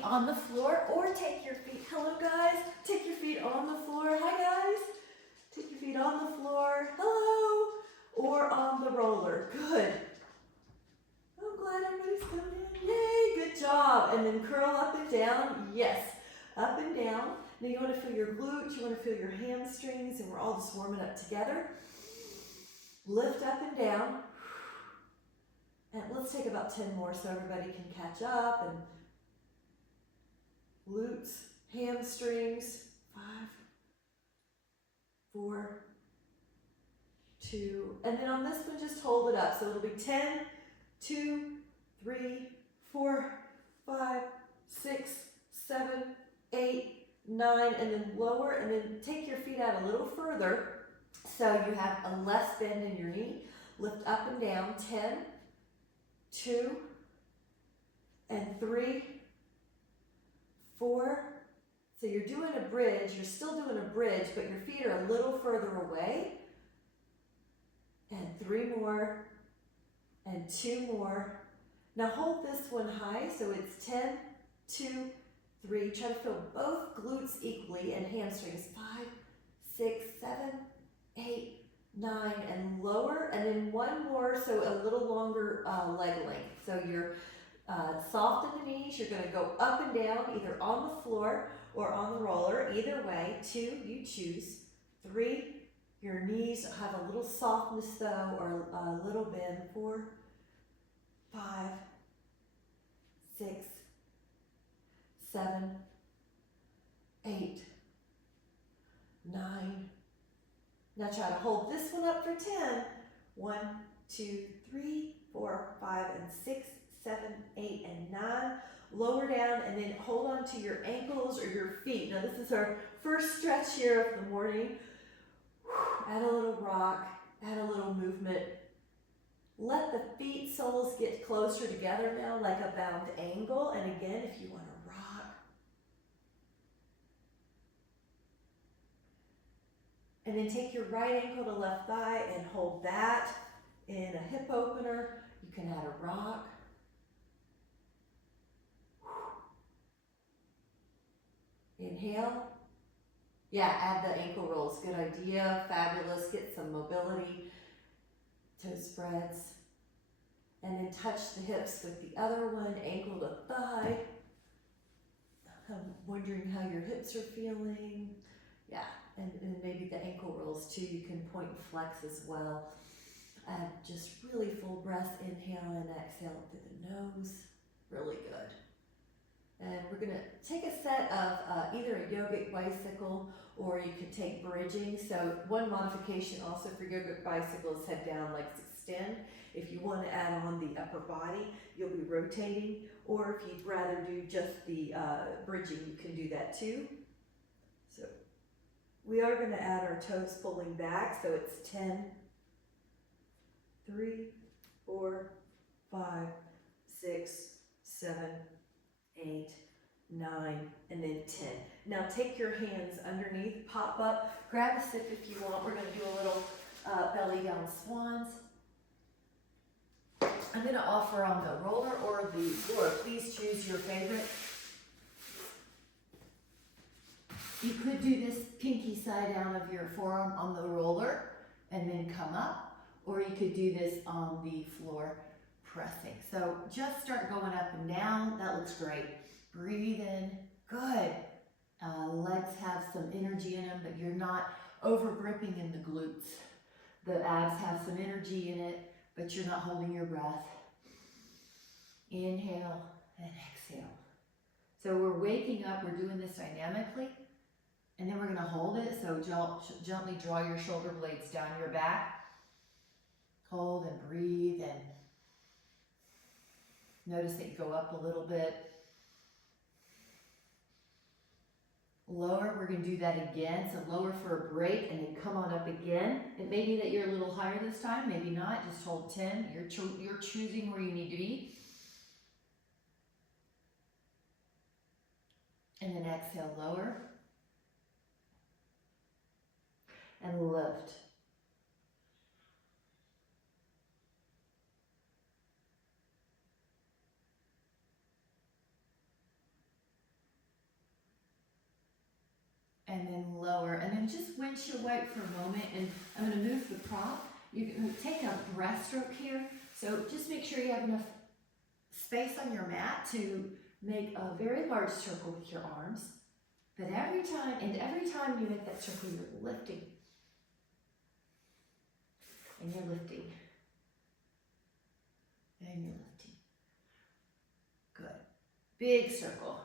feet on the floor or take your feet, hello guys, take your feet on the floor, hi guys. Take your feet on the floor, hello, or on the roller, good. I'm glad everybody's coming in, yay, good job. And then curl up and down, yes, up and down. Now you want to feel your glutes, you want to feel your hamstrings, and we're all just warming up together. Lift up and down. And let's take about 10 more so everybody can catch up. And glutes, hamstrings, 5, 4, 2, and then on this one just hold it up. So it'll be 10, 2, 3, 4, 5, 6, 7, 8, 9, and then lower, and then take your feet out a little further so you have a less bend in your knee. Lift up and down, 10, 2, and 3, 4. So you're doing a bridge, you're still doing a bridge, but your feet are a little further away. And 3 more, and 2 more. Now hold this one high, so it's 10, 2, 3. Try to feel both glutes equally and hamstrings. 5, 6, 7, 8, 9, and lower. And then 1 more, so a little longer leg length. So you're soft in the knees. You're going to go up and down, either on the floor or on the roller. Either way. 2, you choose. 3, your knees have a little softness though, or a little bend. 4, 5, 6, 7, 8, 9. Now try to hold this one up for 10. 1, 2, 3, 4, 5, and 6, 7, 8, and 9. Lower down and then hold on to your ankles or your feet. Now this is our first stretch here of the morning. Add a little rock, add a little movement. Let the feet soles get closer together now, like a bound angle. And again, if you want to rock. And then take your right ankle to left thigh and hold that in a hip opener. You can add a rock. Inhale. Yeah, add the ankle rolls. Good idea. Fabulous. Get some mobility. Toe spreads. And then touch the hips with the other one, ankle to thigh. I'm wondering how your hips are feeling. Yeah, and maybe the ankle rolls too. You can point and flex as well. Just really full breath. Inhale and exhale through the nose. Really good. And we're going to take a set of either a yogic bicycle or you could take bridging. So one modification also for yogic bicycles, head down, legs extend. If you want to add on the upper body, you'll be rotating. Or if you'd rather do just the bridging, you can do that too. So we are going to add our toes pulling back. So it's 10, 3, 4, 5, 6, 7, 8, 9, and then 10. Now take your hands underneath, pop up, grab a sip if you want. We're going to do a little belly down swans. I'm going to offer on the roller or the floor. Please choose your favorite. You could do this pinky side down of your forearm on the roller and then come up, or you could do this on the floor pressing. So just start going up and down. That looks great. Breathe in. Good. Legs have some energy in them, but you're not over gripping in the glutes. The abs have some energy in it, but you're not holding your breath. Inhale and exhale. So we're waking up. We're doing this dynamically, and then we're going to hold it. So gently draw your shoulder blades down your back. Hold and breathe, and notice that you go up a little bit. Lower, we're going to do that again. So lower for a break and then come on up again. It may be that you're a little higher this time, maybe not. Just hold 10. You're choosing where you need to be. And then exhale, lower. And lift. and then lower, and then just windshield wipe for a moment, and I'm going to move the prop. You're going to take a breaststroke here, so just make sure you have enough space on your mat to make a very large circle with your arms, but every time you make that circle, you're lifting, and you're lifting, and you're lifting. Good. Big circle.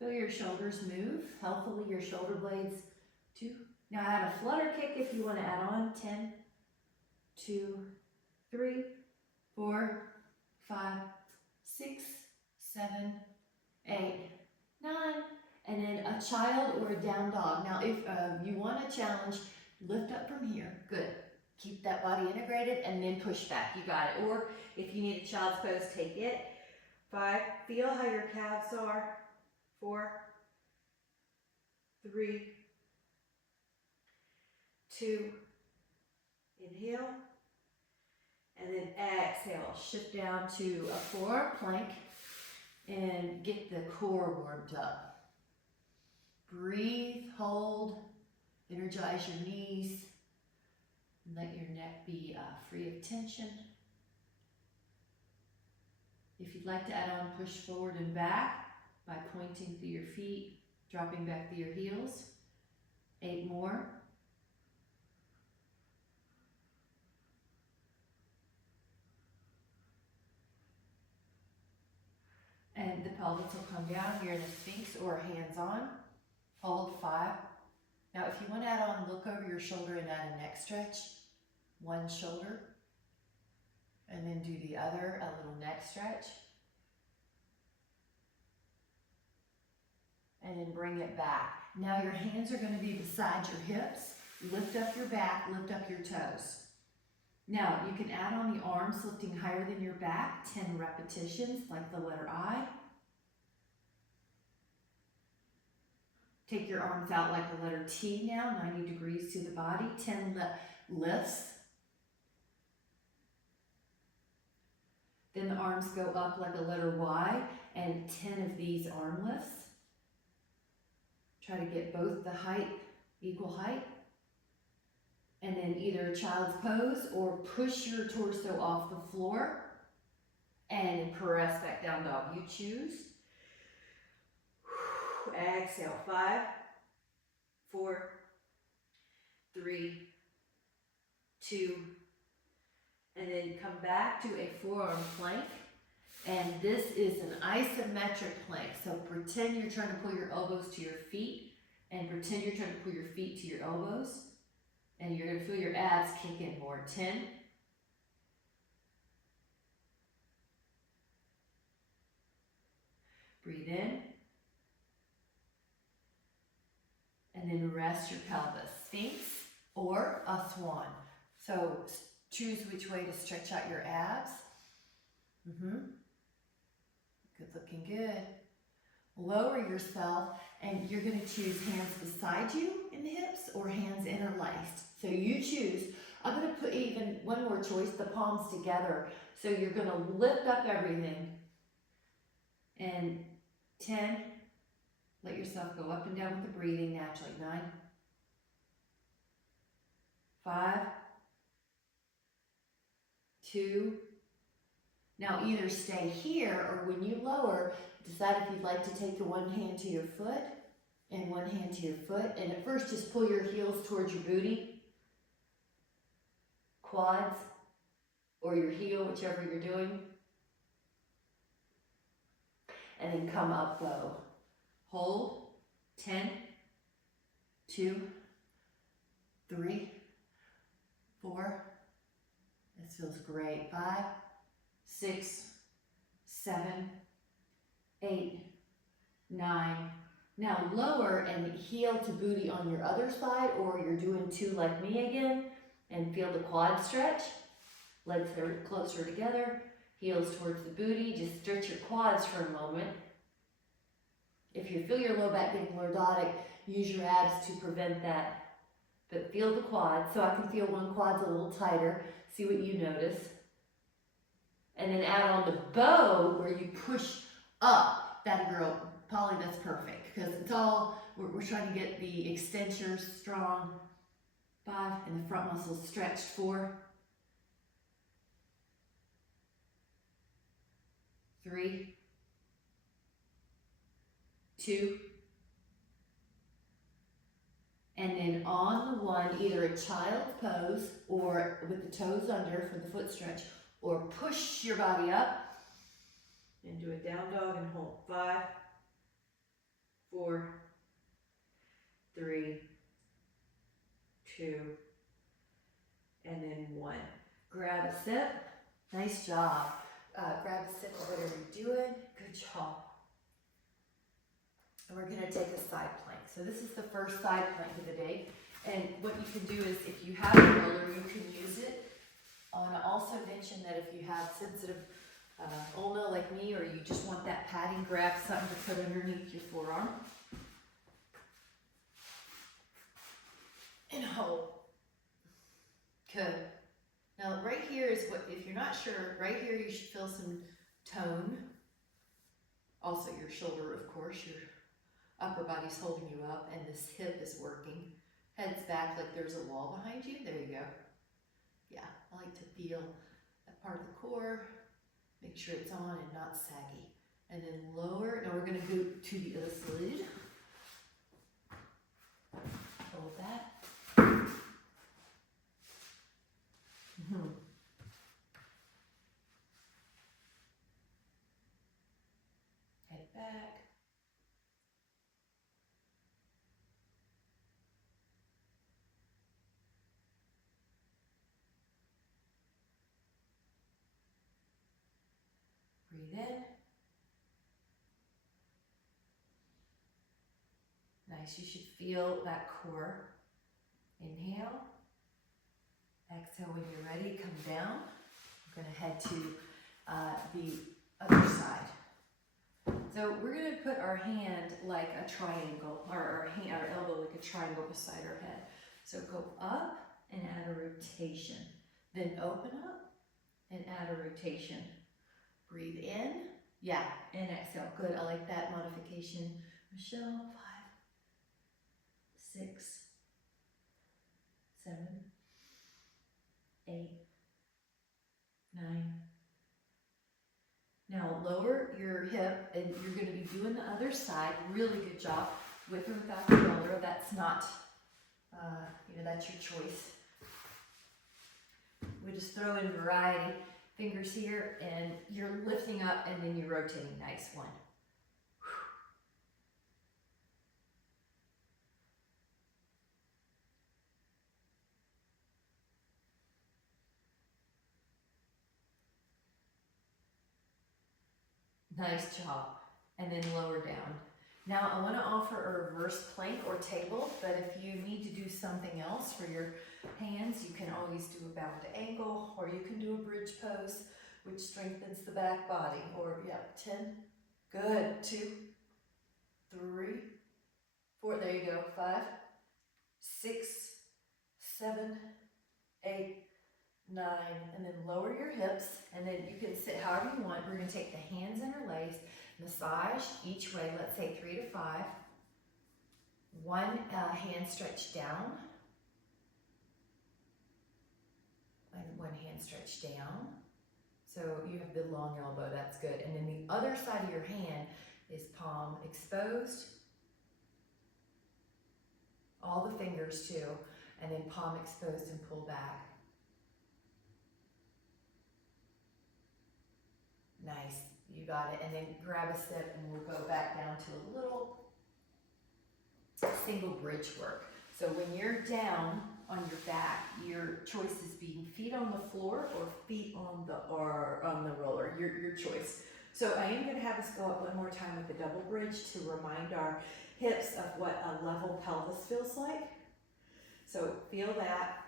Feel your shoulders move, healthily your shoulder blades too. Now add a flutter kick if you want to add on. 10, 2, 3, 4, 5, 6, 7, 8, 9, and then a child or a down dog. Now if you want a challenge, lift up from here. Good. Keep that body integrated and then push back. You got it. Or if you need a child's pose, take it. 5, feel how your calves are. 4, 3, 2, inhale, and then exhale. Shift down to a forearm plank and get the core warmed up. Breathe, hold, energize your knees, and let your neck be free of tension. If you'd like to add on, push forward and back by pointing through your feet, dropping back through your heels. 8 more. And the pelvis will come down. You're in a Sphinx or hands on. Hold 5. Now if you want to add on, look over your shoulder and add a neck stretch. One shoulder. And then do the other, a little neck stretch. And then bring it back. Now your hands are going to be beside your hips. Lift up your back, lift up your toes. Now you can add on the arms, lifting higher than your back, 10 repetitions, like the letter I. Take your arms out like the letter T now, 90 degrees to the body, 10 lifts. Then the arms go up like a letter Y, and 10 of these arm lifts. Try to get both the height, equal height. And then either a child's pose or push your torso off the floor and press back down dog. You choose. Exhale. 5, 4, 3, 2, and then come back to a forearm plank. And this is an isometric plank. So pretend you're trying to pull your elbows to your feet, and pretend you're trying to pull your feet to your elbows. And you're going to feel your abs kick in more. 10. Breathe in. And then rest your pelvis. Sphinx or a swan. So choose which way to stretch out your abs. Good, looking good. Lower yourself, and you're going to choose hands beside you in the hips or hands interlaced. So you choose. I'm going to put even one more choice, the palms together. So you're going to lift up everything. And 10, let yourself go up and down with the breathing naturally. 9, 5, 2. Now either stay here, or when you lower, decide if you'd like to take the one hand to your foot and one hand to your foot. And at first, just pull your heels towards your booty, quads, or your heel, whichever you're doing. And then come up bow. Hold. 10, 2, 3, 4. This feels great. 5, 6, 7, 8, 9. Now lower and heel to booty on your other side, or you're doing 2 like me again, and feel the quad stretch. Legs are closer together, heels towards the booty. Just stretch your quads for a moment. If you feel your low back getting lordotic, use your abs to prevent that. But feel the quads. So I can feel one quad's a little tighter. See what you notice. And then add on the bow, where you push up That girl, Polly, that's perfect, because it's all, we're trying to get the extensors strong. 5, and the front muscles stretched. 4, 3, 2, and then on the 1, either a child's pose or with the toes under for the foot stretch, or push your body up and do a down dog and hold. 5, 4, 3, 2, and then 1. Grab a sip. Nice job. Grab a sip of whatever you're doing. Good job. And we're going to take a side plank. So this is the first side plank of the day. And what you can do is, if you have a roller, you can use it. I want to also mention that if you have sensitive ulna like me, or you just want that padding, grab something to put underneath your forearm. And hold. Good. Now right here is what, if you're not sure, right here you should feel some tone. Also your shoulder, of course, your upper body's holding you up, and this hip is working. Head's back like there's a wall behind you. There you go. Yeah, I like to feel that part of the core. Make sure it's on and not saggy. And then lower. Now we're going to go to the other side. Hold that. Head back. Breathe in. Nice. You should feel that core. Inhale. Exhale when you're ready. Come down. We're going to head to the other side. So we're going to put our hand like a triangle, or our elbow like a triangle beside our head. So go up and add a rotation. Then open up and add a rotation. Breathe in. Yeah, and exhale. Good. I like that modification. Michelle, 5, 6, 7, 8, 9. Now lower your hip, and you're going to be doing the other side. Really good job. With or without the roller. That's not, that's your choice. We just throw in variety. Fingers here, and you're lifting up, and then you're rotating. Nice. 1. Nice job. And then lower down. Now I want to offer a reverse plank or table, but if you need to do something else for your hands, you can always do a bound angle, or you can do a bridge pose, which strengthens the back body. Or, 10. Good. 2, 3, 4. There you go. 5, 6, 7, 8, 9, and then lower your hips, and then you can sit however you want. We're going to take the hands interlaced, massage each way, let's say 3 to 5. One hand stretched down, and one hand stretched down. So you have the long elbow, that's good. And then the other side of your hand is palm exposed, all the fingers too, and then palm exposed and pull back. Nice, you got it. And then grab a sip, and we'll go back down to a little single bridge work. So when you're down on your back, your choice is being feet on the floor or feet on the roller. Your choice. So I am going to have us go up one more time with the double bridge to remind our hips of what a level pelvis feels like. So feel that.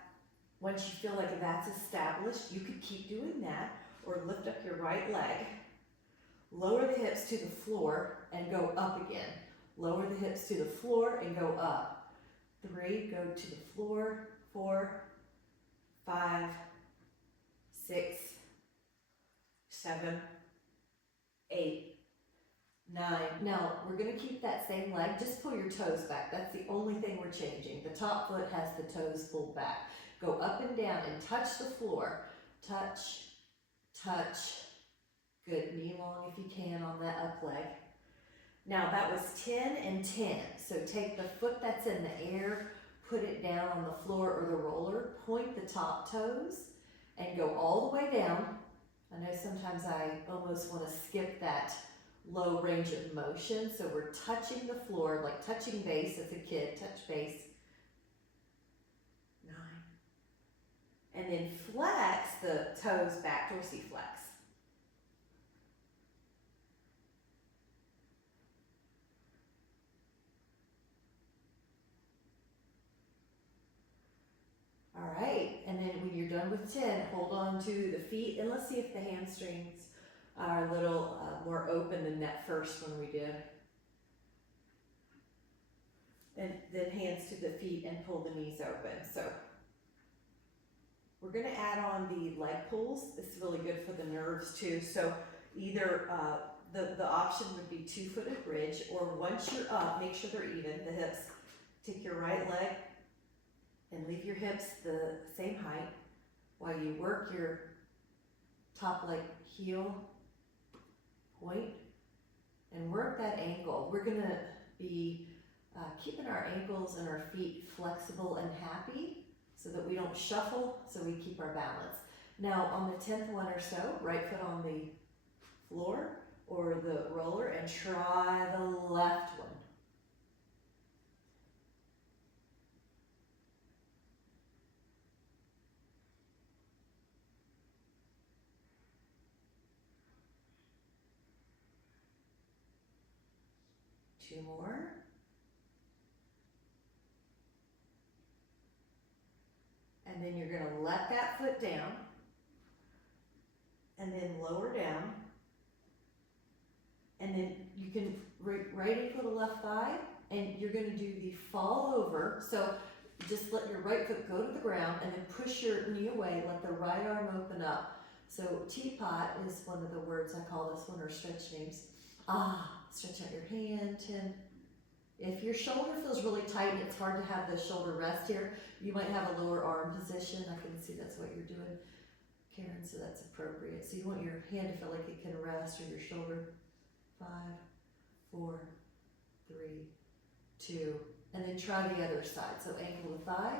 Once you feel like that's established, you could keep doing that, or lift up your right leg, lower the hips to the floor, and go up again. Lower the hips to the floor and go up. 3, go to the floor. 4, 5, 6, 7, 8, 9. Now, we're going to keep that same leg. Just pull your toes back. That's the only thing we're changing. The top foot has the toes pulled back. Go up and down and touch the floor. Touch, touch. Good. Knee long if you can on that up leg. Now, that was 10 and 10. So take the foot that's in the air, put it down on the floor or the roller, point the top toes, and go all the way down. I know sometimes I almost want to skip that low range of motion, so we're touching the floor, like touching base as a kid, touch base. 9. And then flex the toes back, dorsiflex. All right, and then when you're done with 10, hold on to the feet, and let's see if the hamstrings are a little more open than that first one we did. And then hands to the feet and pull the knees open. So we're gonna add on the leg pulls. This is really good for the nerves too. So either the option would be 2-footed bridge, or once you're up, make sure they're even, the hips. Take your right leg and leave your hips the same height while you work your top leg heel, point, and work that ankle. We're gonna be keeping our ankles and our feet flexible and happy so that we don't shuffle, so we keep our balance. Now on the 10th one or so, right foot on the floor or the roller, and try the left one. Two more. And then you're going to let that foot down and then lower down. And then you can right ankle to left thigh, and you're going to do the fall over. So just let your right foot go to the ground and then push your knee away, let the right arm open up. So teapot is one of the words I call this one, or stretch names. Stretch out your hand, 10. If your shoulder feels really tight and it's hard to have the shoulder rest here, you might have a lower arm position. I can see that's what you're doing, Karen, so that's appropriate. So you want your hand to feel like it can rest, or your shoulder. 5, 4, 3, 2, and then try the other side. So ankle to thigh.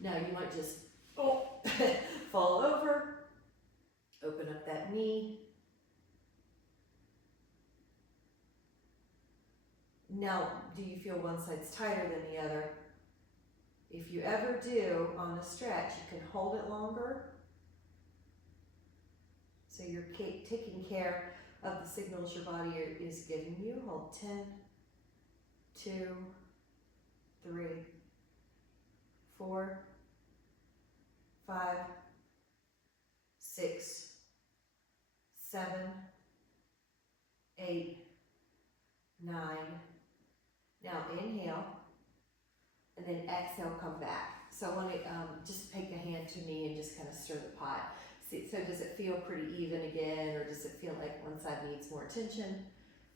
Now you might just fall over, open up that knee. Now, do you feel one side's tighter than the other? If you ever do, on a stretch, you can hold it longer. So you're taking care of the signals your body is giving you. Hold 10, 2, 3, 4, 5, 6, 7, 8, 9. Now inhale, and then exhale, come back. So I want to just take a hand to knee and just kind of stir the pot. See, so does it feel pretty even again, or does it feel like one side needs more attention?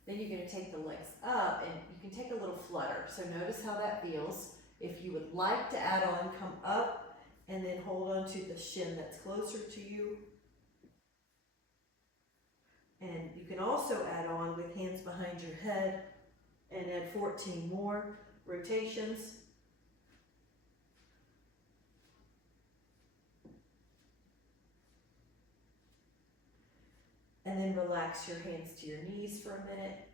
Then you're going to take the legs up, and you can take a little flutter. So notice how that feels. If you would like to add on, come up and then hold on to the shin that's closer to you. And you can also add on with hands behind your head and add 14 more rotations. And then relax your hands to your knees for a minute.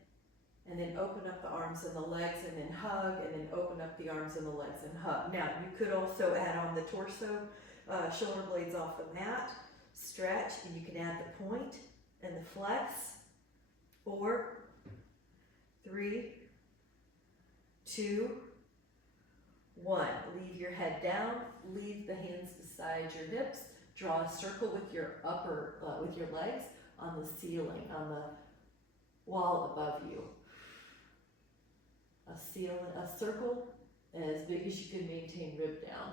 And then open up the arms and the legs, and then hug, and then open up the arms and the legs and hug. Now, you could also add on the torso, shoulder blades off the mat, stretch, and you can add the point and the flex. 4, 3, 2, 1. Leave your head down, leave the hands beside your hips, draw a circle with your with your legs on the ceiling, on the wall above you. A circle as big as you can maintain rib down.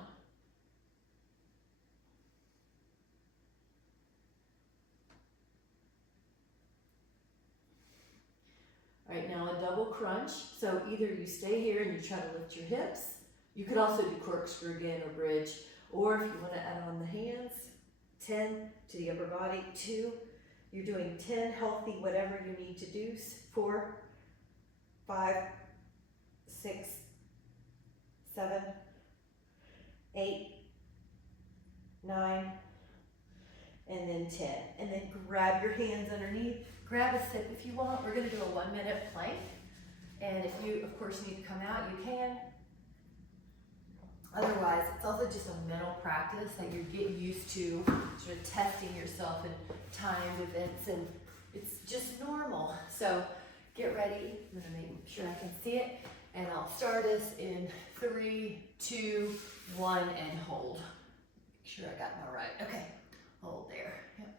All right, now a double crunch. So either you stay here and you try to lift your hips. You could also do corkscrew again or bridge. Or if you want to add on the hands, 10 to the upper body, 2. You're doing 10 healthy, whatever you need to do. 4, 5, 6, 7, 8, 9, and then 10. And then grab your hands underneath. Grab a sip if you want. We're going to do a 1-minute plank. And if you, of course, need to come out, you can. Otherwise, it's also just a mental practice that you're getting used to, sort of testing yourself in timed events, and it's just normal. So get ready. I'm going to make sure I can see it. And I'll start us in 3, 2, 1, and hold. Make sure I got my right. Okay, hold there. Yep.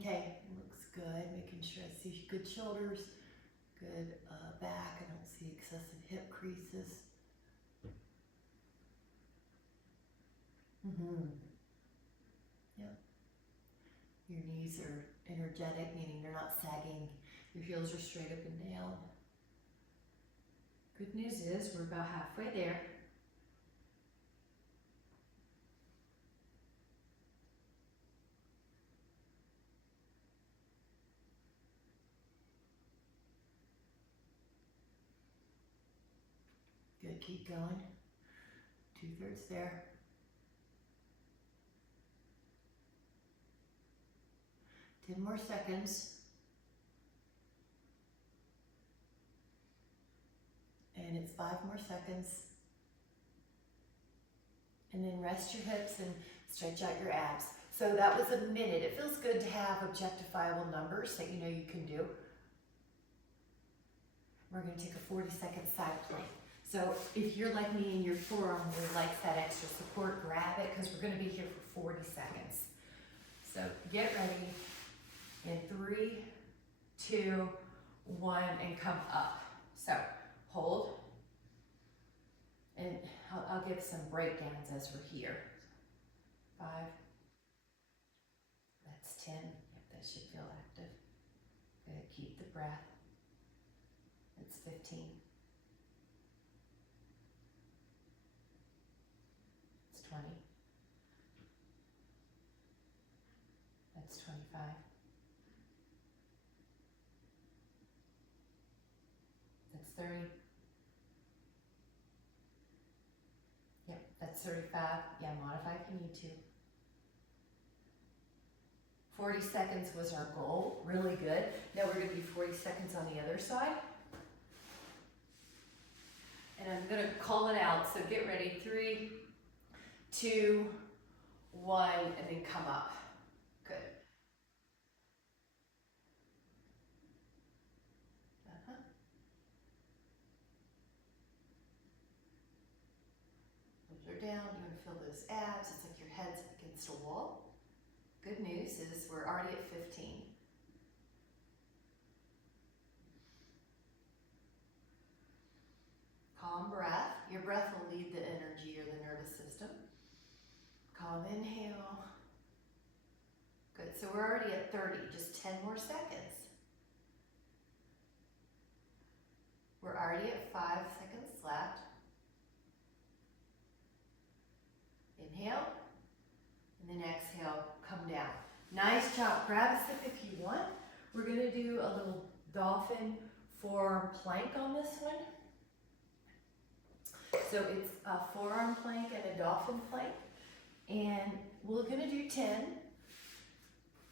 Okay, looks good. Making sure I see good shoulders, good back. I don't see excessive hip creases. Yep. Your knees are energetic, meaning they're not sagging. Your heels are straight up and down. Good news is we're about halfway there. Good, keep going. 2/3 there. More seconds. And it's 5 more seconds. And then rest your hips and stretch out your abs. So that was a minute. It feels good to have objectifiable numbers that you know you can do. We're going to take a 40-second side plank. So if you're like me and your forearm really likes that extra support, grab it, because we're going to be here for 40 seconds. So get ready. In 3, 2, 1, and come up. So hold, and I'll give some breakdowns as we're here. 5, that's 10. Yep, that should feel active. Good, keep the breath. That's 15. It's 20. That's 25. That's 30. Yep, that's 35. Yeah, modify if you need to. 40 seconds was our goal. Really good. Now we're going to do 40 seconds on the other side. And I'm going to call it out. So get ready. 3, 2, 1, and then come up. Good. Are down, you want to feel those abs. It's like your head's up against a wall. Good news is we're already at 15. Calm breath. Your breath will lead the energy or the nervous system. Calm inhale. Good, so we're already at 30, just 10 more seconds. We're already at 5 seconds left. Inhale, and then exhale, come down. Nice job. Grab a sip if you want. We're going to do a little dolphin forearm plank on this one. So it's a forearm plank and a dolphin plank. And we're going to do 10.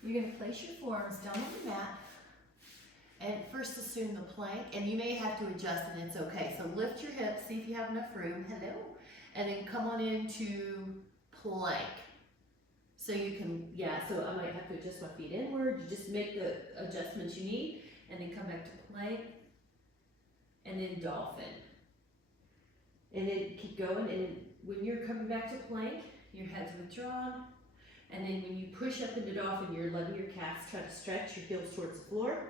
You're going to place your forearms down on the mat. And first assume the plank, and you may have to adjust and it's okay. So lift your hips, see if you have enough room. Hello. And then come on into plank. So you can, so I might have to adjust my feet inward. You just make the adjustments you need, and then come back to plank, and then dolphin. And then keep going, and then when you're coming back to plank, your head's withdrawn, and then when you push up into dolphin, you're letting your calves try to stretch your heels towards the floor.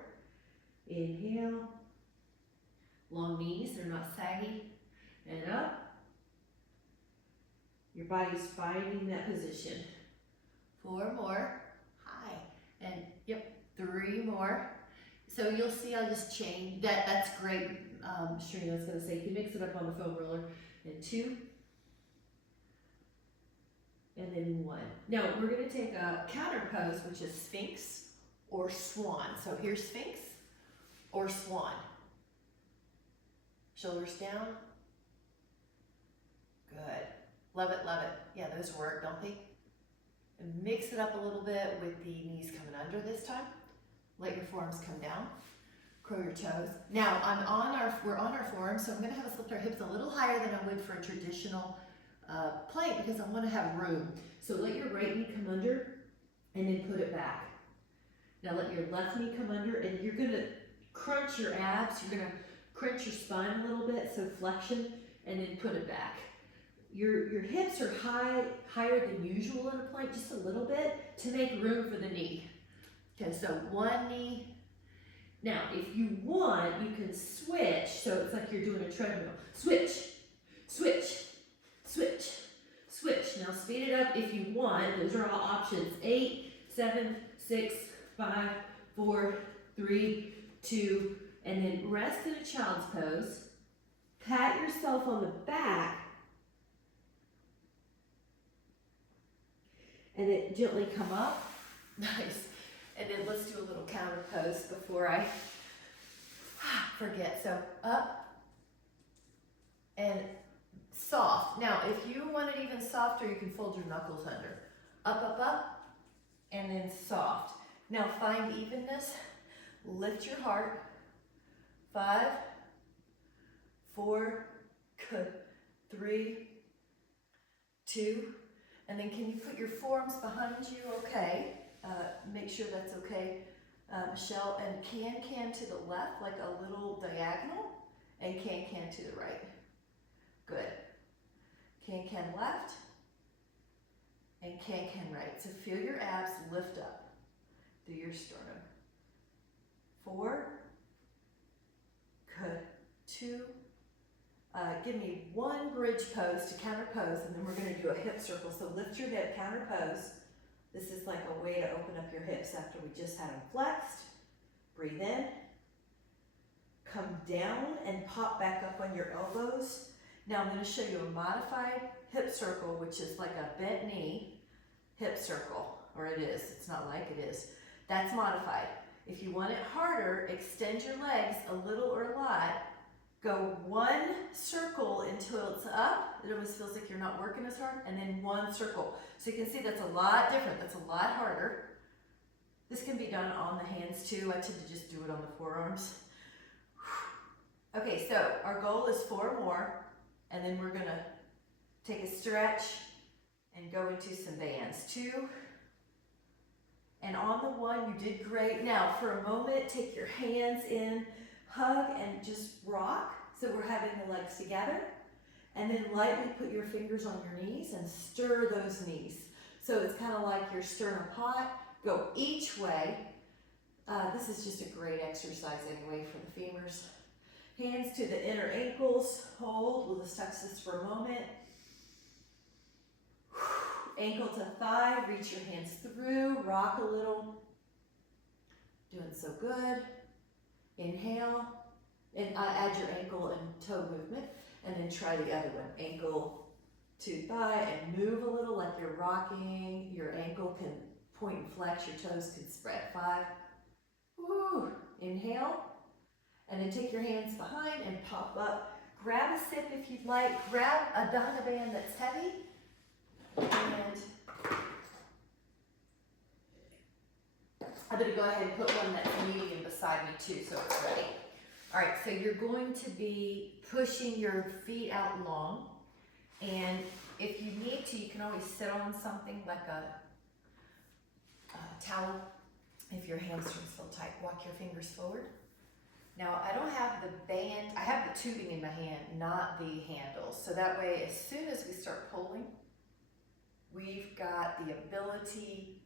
Inhale, long knees, they're not saggy, and up. Your body's finding that position. 4 more, high, and 3 more. So you'll see I'll just change that. That's great. Sharina was going to say you can mix it up on the foam roller in 2 and then 1. Now we're going to take a counter pose, which is Sphinx or Swan. So here's Sphinx or Swan. Shoulders down. Good. Love it, love it. Yeah, those work, don't they? And mix it up a little bit with the knees coming under this time. Let your forearms come down. Curl your toes. Now we're on our forearms, so I'm going to have us lift our hips a little higher than I would for a traditional plank because I want to have room. So let your right knee come under and then put it back. Now let your left knee come under and you're going to crunch your abs. You're going to crunch your spine a little bit, so flexion, and then put it back. Your hips are higher than usual in a plank, just a little bit, to make room for the knee. Okay, so one knee. Now, if you want, you can switch, so it's like you're doing a treadmill. Switch, switch, switch, switch. Now speed it up if you want. Those are all options. 8, 7, 6, 5, 4, 3, 2, and then rest in a child's pose. Pat yourself on the back. And then gently come up. Nice. And then let's do a little counter pose before I forget. So up and soft. Now, if you want it even softer, you can fold your knuckles under. Up, up, up, and then soft. Now find evenness. Lift your heart. 5, 4, good. 3, 2, and then can you put your forearms behind you? Okay. Make sure that's okay, Michelle. And can to the left, like a little diagonal, and can to the right. Good. Can left, and can right. So feel your abs lift up through your sternum. 4, good. 2, give me 1 bridge pose to counter pose, and then we're going to do a hip circle. So lift your hip, counter pose. This is like a way to open up your hips after we just had them flexed. Breathe in. Come down and pop back up on your elbows. Now I'm going to show you a modified hip circle, which is like a bent knee hip circle, or it is. It's not like it is. That's modified. If you want it harder, extend your legs a little or a lot. Go 1 circle until it's up. It almost feels like you're not working as hard. And then 1 circle. So you can see that's a lot different. That's a lot harder. This can be done on the hands too. I tend to just do it on the forearms. Okay, so our goal is 4 more. And then we're going to take a stretch and go into some bands. 2. And on the 1, you did great. Now, for a moment, take your hands in. Hug and just rock. So we're having the legs together. And then lightly put your fingers on your knees and stir those knees. So it's kind of like you're stirring a pot. Go each way. This is just a great exercise anyway for the femurs. Hands to the inner ankles. Hold. We'll just touch this for a moment. Ankle to thigh. Reach your hands through. Rock a little. Doing so good. Inhale, and add your ankle and toe movement, and then try the other one. Ankle to thigh, and move a little like you're rocking. Your ankle can point and flex, your toes can spread. 5. Woo. Inhale, and then take your hands behind and pop up. Grab a sip if you'd like. Grab a Dana band that's heavy, and I'm going to go ahead and put one that's medium beside me too, so it's ready. All right, so you're going to be pushing your feet out long, and if you need to, you can always sit on something like a towel if your hamstrings feel tight. Walk your fingers forward. Now, I don't have the band, I have the tubing in my hand, not the handles, so that way as soon as we start pulling, we've got the ability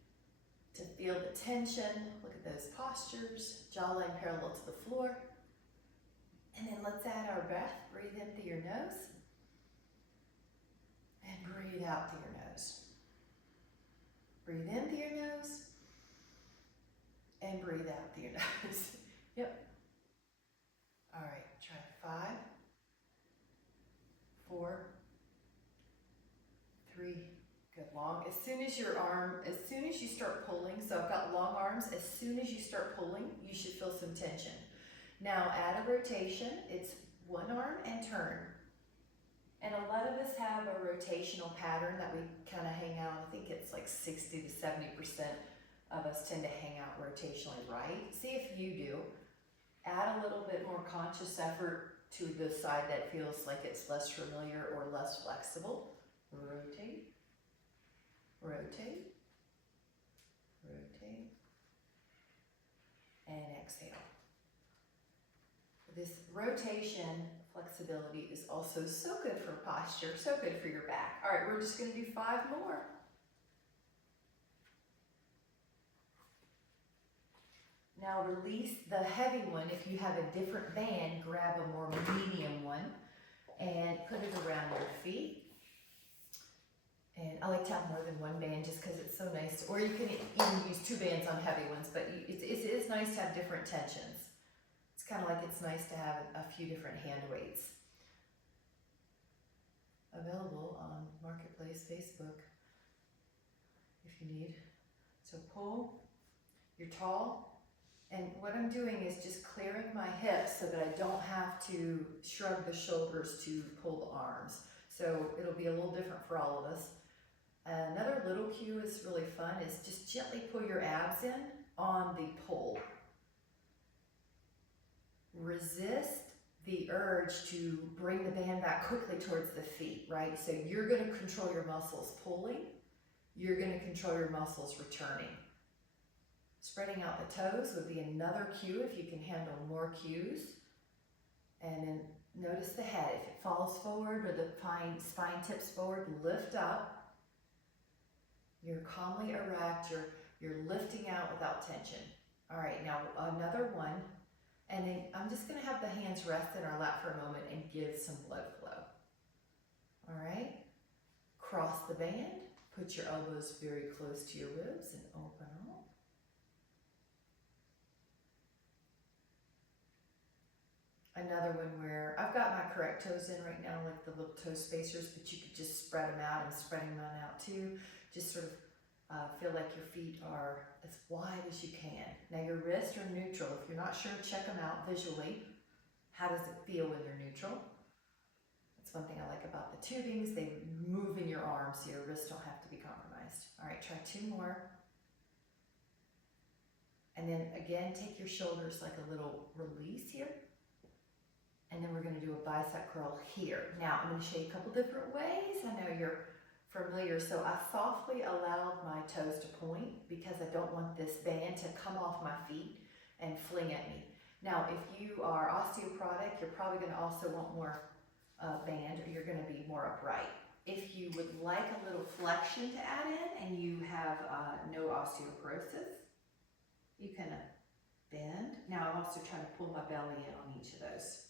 to feel the tension. Look at those postures, jawline parallel to the floor. And then let's add our breath. Breathe in through your nose. And breathe out through your nose. Breathe in through your nose. And breathe out through your nose. Yep. All right, try 5, 4, 3, good, long. As soon as you start pulling, so I've got long arms, as soon as you start pulling, you should feel some tension. Now add a rotation, it's one arm and turn. And a lot of us have a rotational pattern that we kind of hang out. I think it's like 60 to 70% of us tend to hang out rotationally, right? See if you do. Add a little bit more conscious effort to the side that feels like it's less familiar or less flexible. Rotate, rotate, rotate, and exhale. This rotation flexibility is also so good for posture, so good for your back. All right, we're just going to do 5 more. Now release the heavy one. If you have a different band, grab a more medium one and put it around your feet. And I like to have more than one band just because it's so nice. Or you can even use 2 bands on heavy ones, but it is nice to have different tensions. It's kind of like it's nice to have a few different hand weights. Available on Marketplace, Facebook, if you need. So pull, you're tall, and what I'm doing is just clearing my hips so that I don't have to shrug the shoulders to pull the arms. So it'll be a little different for all of us. Another little cue is really fun, is just gently pull your abs in on the pull. Resist the urge to bring the band back quickly towards the feet, right? So you're going to control your muscles pulling. You're going to control your muscles returning. Spreading out the toes would be another cue if you can handle more cues. And then notice the head. If it falls forward or the spine tips forward, lift up. You're calmly erect. You're lifting out without tension. All right, now another one. And then I'm just going to have the hands rest in our lap for a moment and give some blood flow. All right. Cross the band. Put your elbows very close to your ribs and open up. Another one where I've got my correct toes in right now, like the little toe spacers, but you could just spread them out. I'm spreading mine out too. Just sort of feel like your feet are as wide as you can. Now your wrists are neutral. If you're not sure, check them out visually. How does it feel when they're neutral? That's one thing I like about the tubings. They move in your arms, so your wrists don't have to be compromised. All right, try 2 more. And then again, take your shoulders like a little release here. And then we're going to do a bicep curl here. Now I'm going to show you a couple different ways. I know you're familiar, so I softly allowed my toes to point because I don't want this band to come off my feet and fling at me. Now, if you are osteoporotic, you're probably going to also want more band, or you're going to be more upright. If you would like a little flexion to add in and you have no osteoporosis, you can bend. Now I'm also trying to pull my belly in on each of those.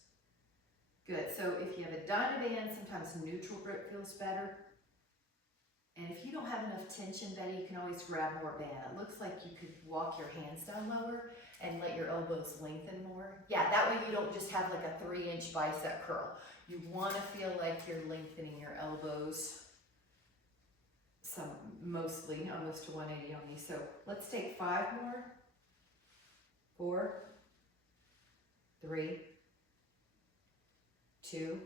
Good, so if you have a Dynaband, sometimes neutral grip feels better. And if you don't have enough tension, Betty, you can always grab more band. It looks like you could walk your hands down lower and let your elbows lengthen more. Yeah, that way you don't just have like a 3-inch bicep curl. You want to feel like you're lengthening your elbows. Mostly, almost to 180 on these. So let's take 5 more. 4, 3, 2,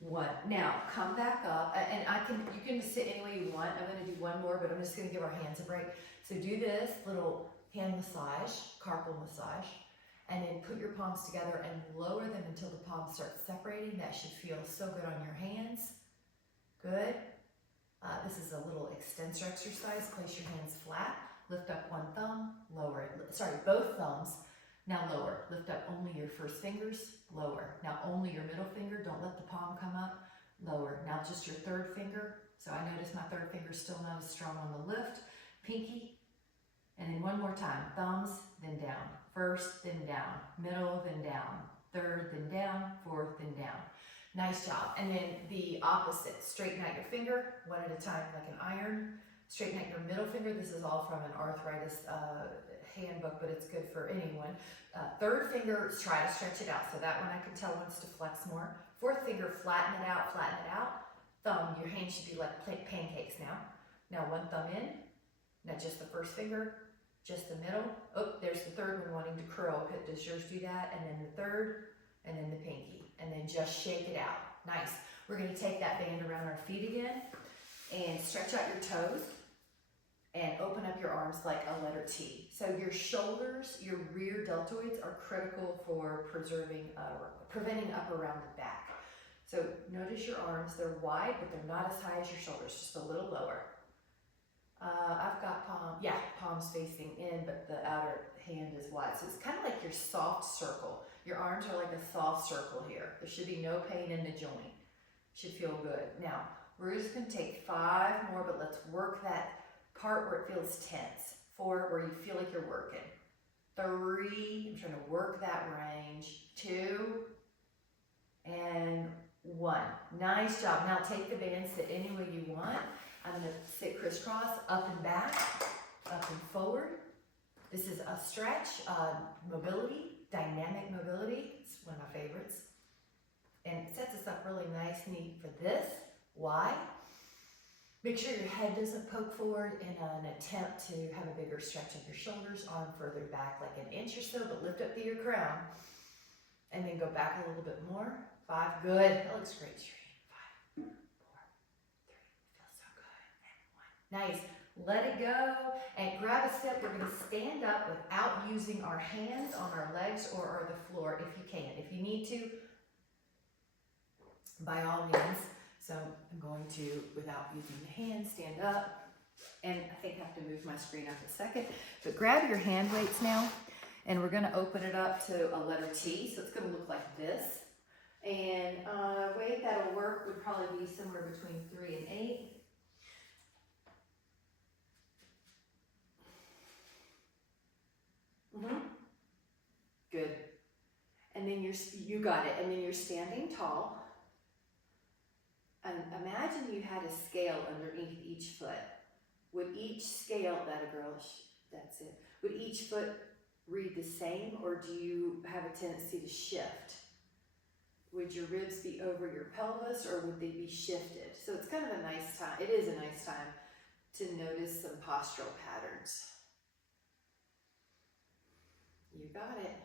1. Now come back up, and you can sit any way you want. I'm going to do 1 more, but I'm just going to give our hands a break. So do this little hand massage, carpal massage, and then put your palms together and lower them until the palms start separating. That should feel so good on your hands. Good. This is a little extensor exercise. Place your hands flat. Lift up 1 thumb. Lower it. Sorry, both thumbs. Now lower. Lift up only your first fingers. Lower. Now only your middle finger. Don't let the palm come up. Lower. Now just your 3rd finger. So I notice my 3rd finger still not as strong on the lift. Pinky. And then 1 more time. Thumbs, then down. 1st, then down. Middle, then down. 3rd, then down. 4th, then down. Nice job. And then the opposite. Straighten out your finger, 1 at a time like an iron. Straighten out your middle finger. This is all from an arthritis handbook, but it's good for anyone. Third finger, try to stretch it out. So that one I can tell wants to flex more. Fourth finger, flatten it out, flatten it out. Thumb, your hand should be like pancakes now. Now one thumb in, now just the first finger, just the middle. Oh, there's the third one wanting to curl. Does yours do that? And then the third, and then the pinky. And then just shake it out. Nice. We're gonna take that band around our feet again and stretch out your toes and open up your arms like a letter T. So your shoulders, your rear deltoids are critical for preventing upper rounded back. So notice your arms, they're wide, but they're not as high as your shoulders, just a little lower. I've got palms facing in, but the outer hand is wide. So it's kind of like your soft circle. Your arms are like a soft circle here. There should be no pain in the joint. Should feel good. Now, we're just gonna take 5 more, but let's work that part where it feels tense. 4, where you feel like you're working. 3, I'm trying to work that range. 2, and 1. Nice job. Now take the band, sit any way you want. I'm gonna sit crisscross, up and back, up and forward. This is a stretch, mobility, dynamic mobility. It's one of my favorites. And it sets us up really nice, neat for this. Why? Make sure your head doesn't poke forward in an attempt to have a bigger stretch of your shoulders, arm further back like an inch or so, but lift up to your crown. And then go back a little bit more. 5, good. That looks great, Shereen. 5, 4, 3, feels so good. And 1. Nice. Let it go and grab a step. We're gonna stand up without using our hands on our legs or the floor if you can. If you need to, by all means. So I'm going to, without using the hands, stand up. And I think I have to move my screen up a second. But grab your hand weights now. And we're gonna open it up to a letter T. So it's gonna look like this. And weight that'll work would probably be somewhere between 3 and 8. Good. And then you got it. And then you're standing tall. And imagine you had a scale underneath each foot. Would each scale, that's it. Would each foot read the same, or do you have a tendency to shift? Would your ribs be over your pelvis, or would they be shifted? So it's kind of a nice time. It is a nice time to notice some postural patterns. You got it.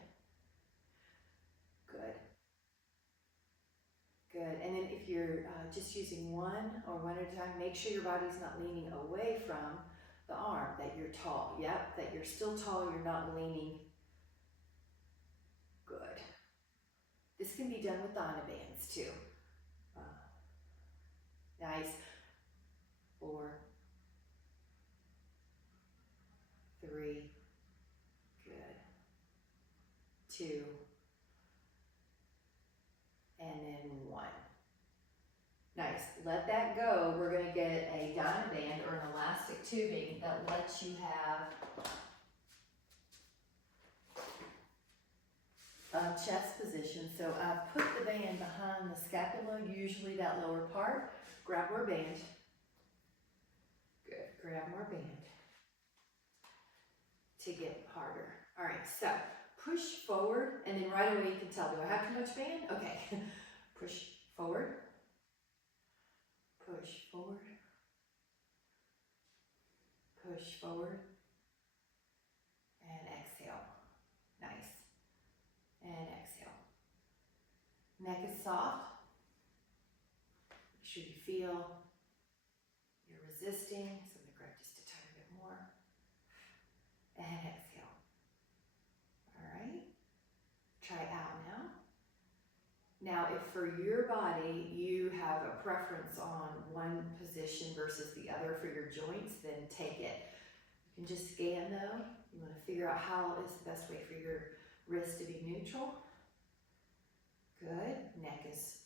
Good. Good. And then if you're just using one at a time, make sure your body's not leaning away from the arm, that you're tall. Yep, that you're still tall, you're not leaning. Good. This can be done with Donna bands too. Nice. 4, 3, good. 2, and then 1. Nice. Let that go. We're going to get a Donna band or an elastic tubing that lets you have a chest position. So I've put the band behind the scapula, usually that lower part. Grab more band. Good. Grab more band to get harder. All right, so push forward, and then right away you can tell, do I have too much band? Okay. Push forward. Push forward. Push forward. And exhale. Nice. And exhale. Neck is soft. Make sure you feel you're resisting. So I'm going to grab just a tiny bit more. And exhale. All right. Try out now. Now, if for your body you have a preference on one position versus the other for your joints, then take it. You can just scan though. You want to figure out how is the best way for your wrist to be neutral. Good. Neck is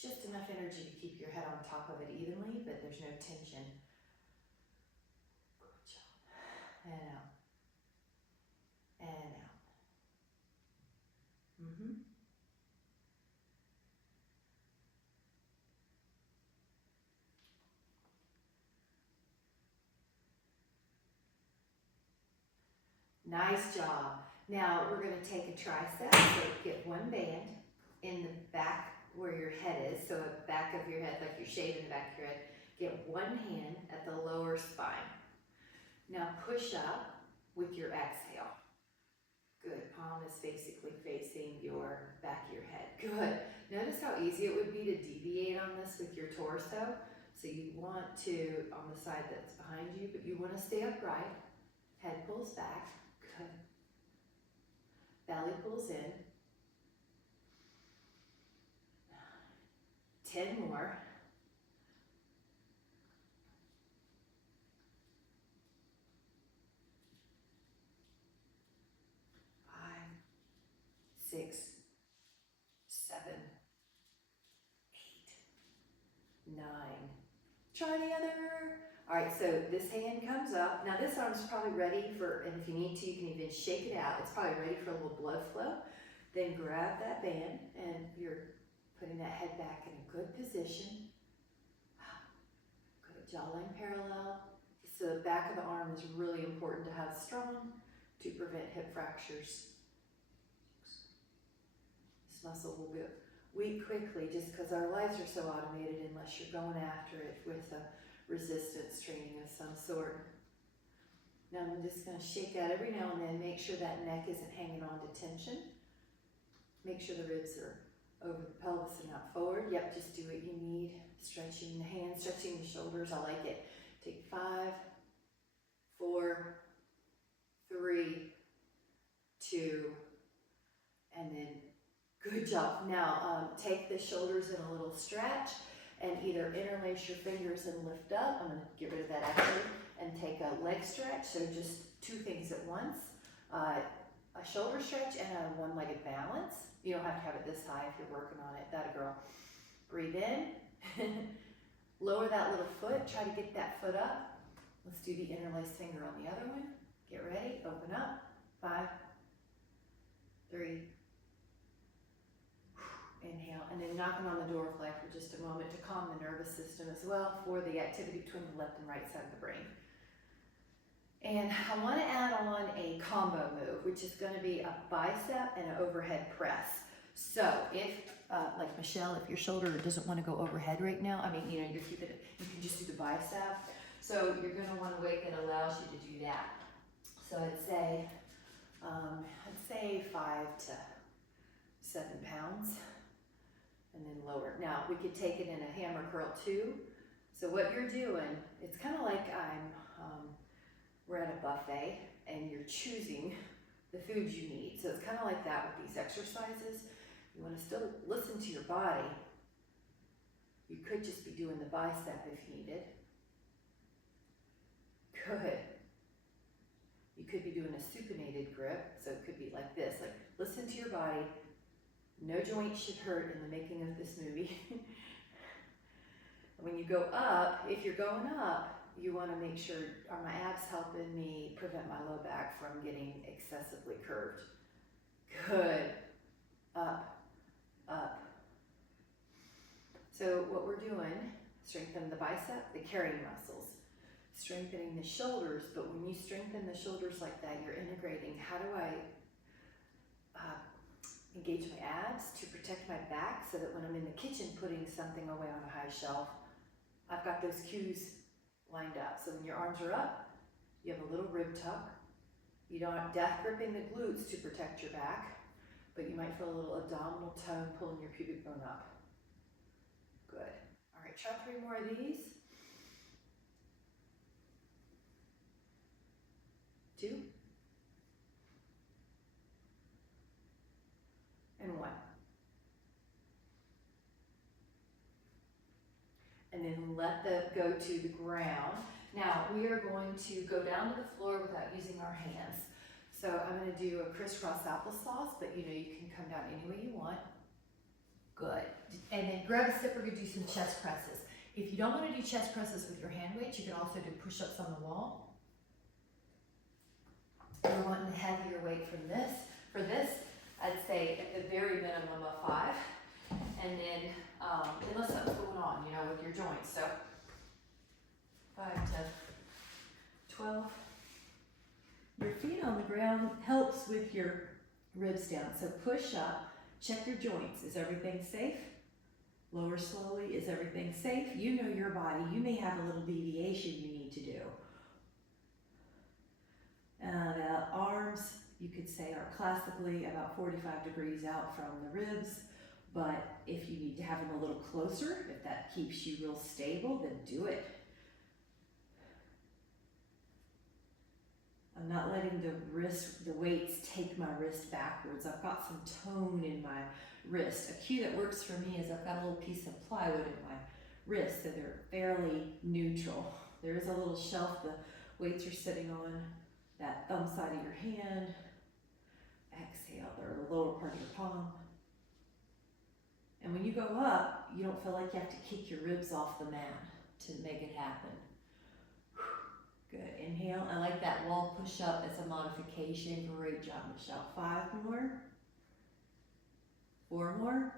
just enough energy to keep your head on top of it evenly, but there's no tension. Good job. And out. And out. Nice job. Now we're going to take a tricep, so get one band in the back where your head is, so at the back of your head, like you're shaving the back of your head. Get one hand at the lower spine. Now push up with your exhale. Good, palm is basically facing your back of your head. Good. Notice how easy it would be to deviate on this with your torso. So you want to, on the side that's behind you, but you want to stay upright. Head pulls back. Good. Belly pulls in. 10 more. 6, 7, 8, 9. Try the other. All right, so this hand comes up. Now this arm's probably ready for, and if you need to, you can even shake it out. It's probably ready for a little blood flow. Then grab that band and you're putting that head back in a good position. Good, jawline parallel. So the back of the arm is really important to have strong to prevent hip fractures. This muscle will get weak quickly just because our lives are so automated unless you're going after it with a resistance training of some sort. Now I'm just going to shake out every now and then, make sure that neck isn't hanging on to tension. Make sure the ribs are over the pelvis and not forward. Yep, just do what you need. Stretching the hands, stretching the shoulders. I like it. Take 5, 4, 3, 2, and then good job. Now take the shoulders in a little stretch and either interlace your fingers and lift up. I'm going to get rid of that actually, and take a leg stretch. So just 2 things at once. A shoulder stretch and a one-legged balance. You don't have to have it this high if you're working on it. That a girl. Breathe in. Lower that little foot. Try to get that foot up. Let's do the interlaced finger on the other one. Get ready. Open up. 5, 3. Inhale. And then knocking on the door of life for just a moment to calm the nervous system as well for the activity between the left and right side of the brain. And I want to add on a combo move, which is going to be a bicep and an overhead press. So if, like Michelle, if your shoulder doesn't want to go overhead right now, I mean, you know, you can just do the bicep. So you're going to want a weight that allows you to do that. So I'd say 5 to 7 pounds, and then lower. Now we could take it in a hammer curl too. So what you're doing, it's kind of like we're at a buffet and you're choosing the foods you need. So it's kind of like that with these exercises. You want to still listen to your body. You could just be doing the bicep if needed. Good. You could be doing a supinated grip. So it could be like this, like listen to your body. No joint should hurt in the making of this movie. When you go up, if you're going up, you want to make sure, are my abs helping me prevent my low back from getting excessively curved? Good. Up, up. So what we're doing, strengthen the bicep, the carrying muscles, strengthening the shoulders, but when you strengthen the shoulders like that, you're integrating, how do I engage my abs to protect my back so that when I'm in the kitchen putting something away on a high shelf, I've got those cues lined up. So when your arms are up, you have a little rib tuck. You don't have death gripping the glutes to protect your back, but you might feel a little abdominal tone pulling your pubic bone up. Good. All right, try 3 more of these. 2. And 1. And then let that go to the ground. Now we are going to go down to the floor without using our hands. So I'm going to do a crisscross applesauce, but you know you can come down any way you want. Good. And then grab a sip, we're going to do some chest presses. If you don't want to do chest presses with your hand weights, you can also do push-ups on the wall. You're wanting a heavier weight from this. For this, I'd say at the very minimum of 5. And then, unless something's going on, you know, with your joints. So 5 to 12, Your feet on the ground helps with your ribs down. So push up, check your joints. Is everything safe? Lower slowly. Is everything safe? You know your body. You may have a little deviation you need to do. The arms, you could say, are classically about 45 degrees out from the ribs, but if you need to have them a little closer, if that keeps you real stable, then do it. I'm not letting the weights take my wrist backwards. I've got some tone in my wrist. A cue that works for me is I've got a little piece of plywood in my wrist, so they're fairly neutral. There is a little shelf the weights are sitting on, that thumb side of your hand. Exhale, or the lower part of your palm. And when you go up, you don't feel like you have to kick your ribs off the mat to make it happen. Good, inhale. I like that wall push up as a modification. Great job, Michelle. 5 more. 4 more.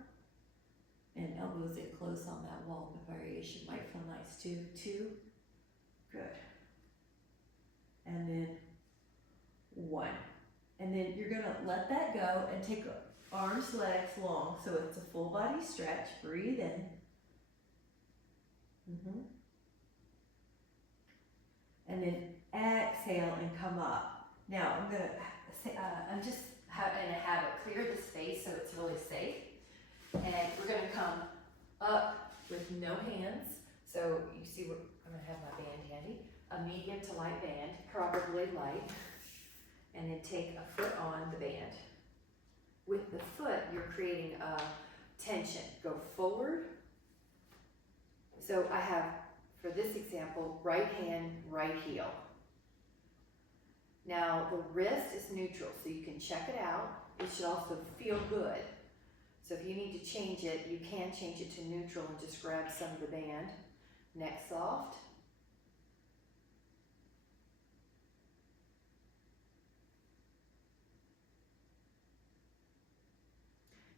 And elbows in close on that wall. The variation might feel nice too. 2. Good. And then 1. And then you're gonna let that go and take arms, legs long, so it's a full body stretch. Breathe in. And then exhale and come up. Now I'm gonna say, I'm just gonna have it clear the space so it's really safe. And we're gonna come up with no hands. So you see, I'm gonna have my band handy. A medium to light band, probably light. And then take a foot on the band. With the foot, you're creating a tension. Go forward. So I have, for this example, right hand, right heel. Now the wrist is neutral, so you can check it out. It should also feel good. So if you need to change it, you can change it to neutral and just grab some of the band. Neck soft.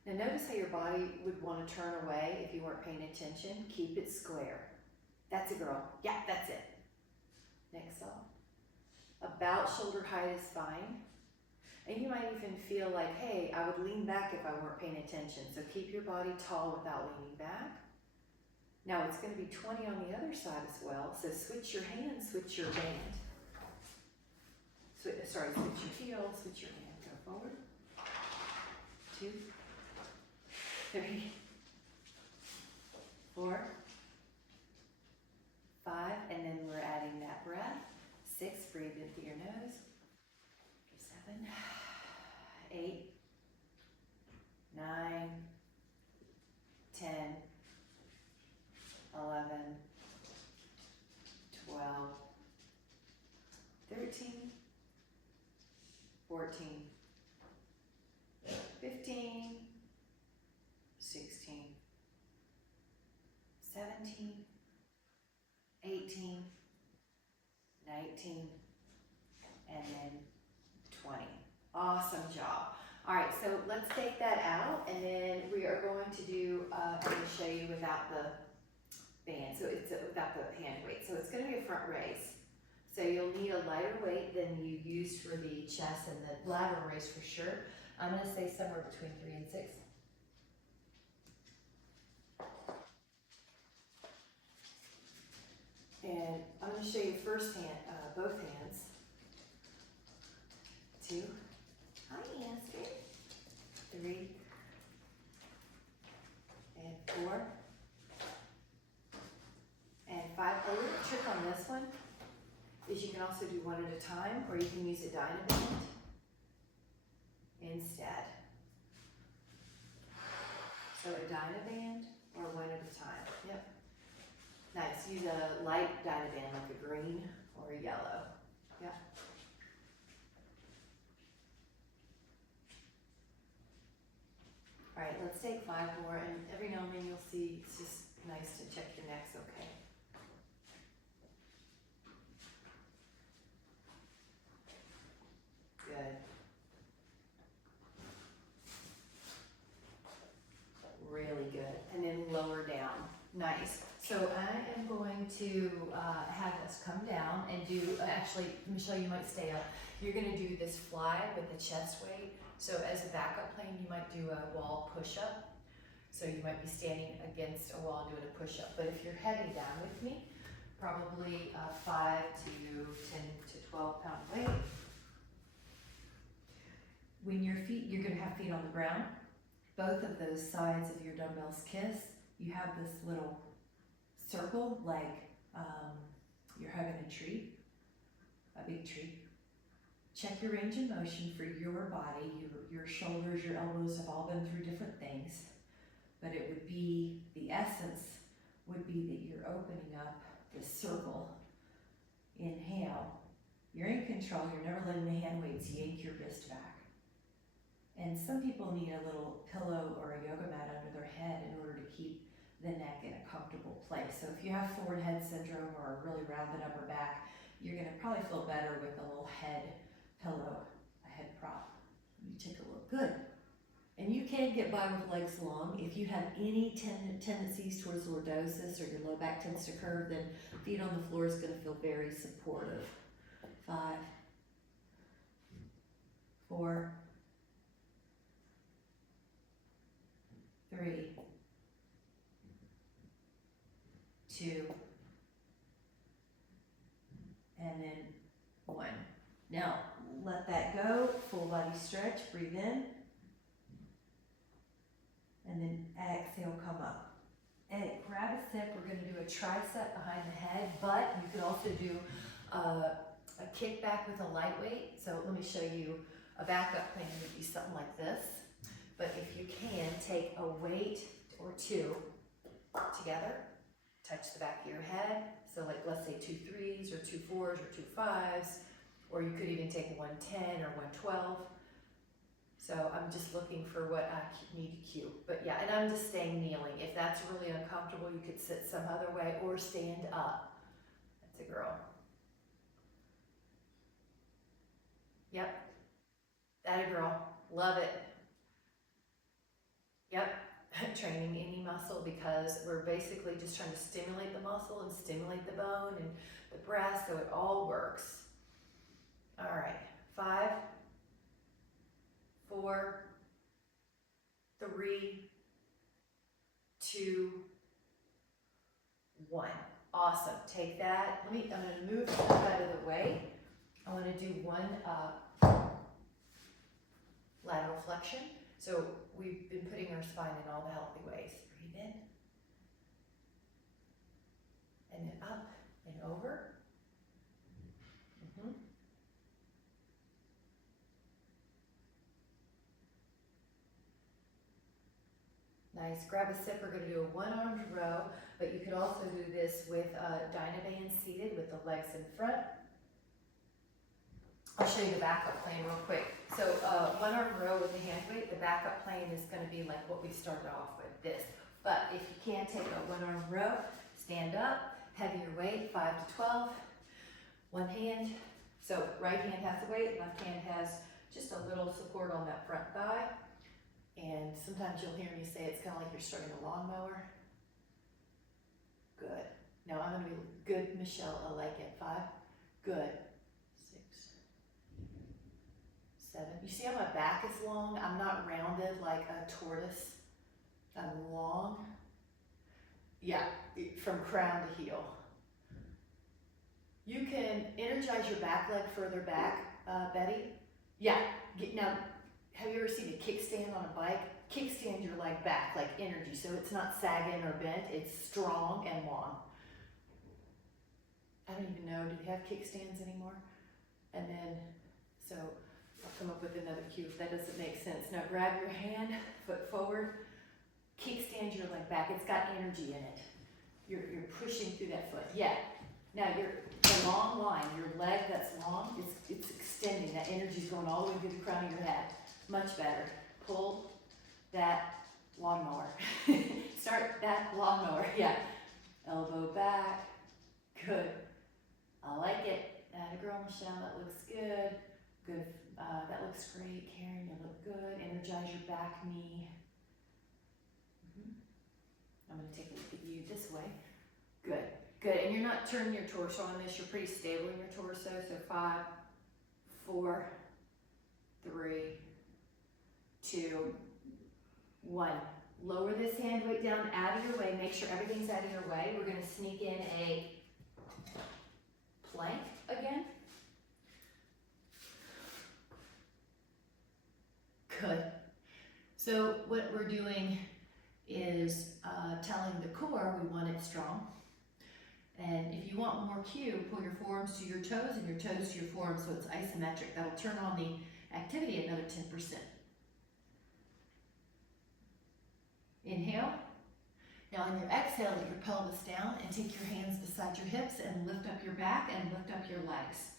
Now notice how your body would want to turn away if you weren't paying attention. Keep it square. That's a girl. Yeah, that's it. Next off. About shoulder height is fine. And you might even feel like, hey, I would lean back if I weren't paying attention. So keep your body tall without leaning back. Now it's going to be 20 on the other side as well. So switch your hand, switch your band. Switch your heel, switch your hand. Go forward. 2, 3, 4, 5, and then we're adding that breath. 6, breathe in through your nose. 7, 8, 9, 10, 11, 12, 13, 14, 15, 16, 17, 18, 19, and then 20. Awesome job. All right, so let's take that out, and then we are going to do, I'm going to show you without the band, so it's without the hand weight. So it's going to be a front raise. So you'll need a lighter weight than you used for the chest and the lateral raise for sure. I'm going to say somewhere between 3 and 6. And I'm going to show you first hand, both hands. 2. Hi, Aster. 3. And 4. And 5. A little trick on this one is you can also do one at a time, or you can use a Dynaband instead. So a Dynaband or one at a time. Yep. Nice. Use a light Dynaband like a green or a yellow. Yep. All right, let's take 5 more, and every now and then you'll see it's just nice to check your neck's okay. Good. Really good. And then lower down. Nice. So I am going going to have us come down and do, actually, Michelle, you might stay up. You're gonna do this fly with the chest weight. So as a backup plan, you might do a wall push-up. So you might be standing against a wall and doing a push-up. But if you're heavy down with me, probably 5 to 10 to 12 pound weight. When your feet, you're gonna have feet on the ground. Both of those sides of your dumbbells kiss. You have this little circle like you're hugging a tree, a big tree. Check your range of motion for your body. Your shoulders, your elbows have all been through different things, but it would be, the essence would be that you're opening up this circle. Inhale. You're in control. You're never letting the hand weights yank your wrist back. And some people need a little pillow or a yoga mat under their head in order to keep the neck in a comfortable place. So if you have forward head syndrome or a really rounded upper back, you're gonna probably feel better with a little head pillow, a head prop. You take a look, good. And you can get by with legs long. If you have any tendencies towards lordosis or your low back tends to curve, then feet on the floor is gonna feel very supportive. 5, 4, 3, 2, and then 1. Now, let that go, full body stretch, breathe in, and then exhale, come up. And grab a sip, we're gonna do a tricep behind the head, but you could also do a kickback with a lightweight. So let me show you, a backup plan would be something like this. But if you can, take a weight or two together, touch the back of your head. So like, let's say 2 3s or 2 4s or 2 5s, or you could even take 110 or 112. So I'm just looking for what I need to cue. But yeah, and I'm just staying kneeling. If that's really uncomfortable, you could sit some other way or stand up. That's a girl. Yep, that a girl, love it. Yep, training any muscle, because we're basically just trying to stimulate the muscle and stimulate the bone and the breast, so it all works. All right, 5, 4, 3, 2, 1. Awesome, take that. I'm gonna move that out of the way. I wanna do one lateral flexion. So we've been putting our spine in all the healthy ways. Breathe in, and then up and over. Nice, grab a sip, we're gonna do a 1-armed row, but you could also do this with Dynaband seated with the legs in front. I'll show you the backup plan real quick. So 1-arm row with the hand weight, the backup plan is gonna be like what we started off with, this. But if you can't take a 1-arm row, stand up, heavier weight, 5 to 12, one hand. So right hand has the weight, left hand has just a little support on that front thigh. And sometimes you'll hear me say it's kind of like you're starting a lawnmower. Good. Now I'm gonna be good, Michelle, I like it. 5, good. 6, 7. You see how my back is long? I'm not rounded like a tortoise. I'm long. Yeah, from crown to heel. You can energize your back leg further back, Betty. Yeah, now, have you ever seen a kickstand on a bike? Kickstand your leg back, like energy, so it's not sagging or bent, it's strong and long. I don't even know, do they have kickstands anymore? And then, so I'll come up with another cue if that doesn't make sense. Now grab your hand, foot forward, kickstand your leg back, it's got energy in it. You're pushing through that foot, yeah. Now the long line, your leg that's long, it's extending, that energy's going all the way through the crown of your head. Much better. Pull that lawnmower. Start that lawnmower, yeah. Elbow back, good. I like it. Atta girl, Michelle, that looks good. Good, that looks great. Karen, you look good. Energize your back knee. I'm gonna take a look at you this way. Good. Good, and you're not turning your torso on this, you're pretty stable in your torso. So 5, 4, 3, 2, 1. Lower this hand weight down out of your way. Make sure everything's out of your way. We're gonna sneak in a plank again. Good. So what we're doing is telling the core we want it strong. And if you want more cue, pull your forearms to your toes and your toes to your forearms so it's isometric. That'll turn on the activity another 10%. Inhale. Now on your exhale, let your pelvis down and take your hands beside your hips and lift up your back and lift up your legs.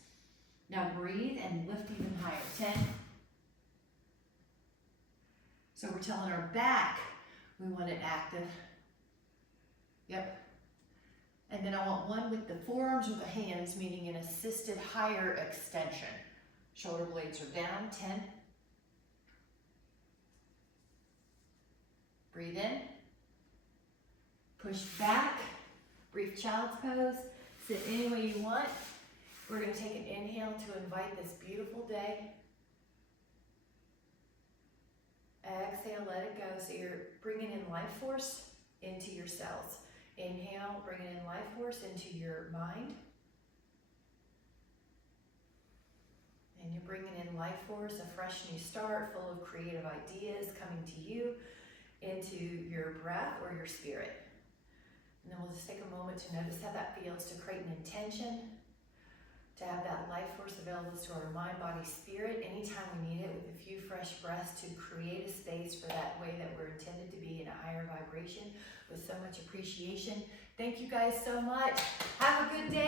Now breathe and lift even higher. 10. So we're telling our back we want it active. Yep. And then I want one with the forearms or the hands, meaning an assisted higher extension. Shoulder blades are down. 10. Breathe in. Push back. Brief child's pose. Sit any way you want. We're going to take an inhale to invite this beautiful day. Exhale, let it go. So you're bringing in life force into your cells. Inhale, bringing in life force into your mind. And you're bringing in life force, a fresh new start, full of creative ideas coming to you, into your breath or your spirit. And then we'll just take a moment to notice how that feels, to create an intention, to have that life force available to our mind, body, spirit, anytime we need it, with a few fresh breaths to create a space for that way that we're intended to be in a higher vibration with so much appreciation. Thank you guys so much. Have a good day.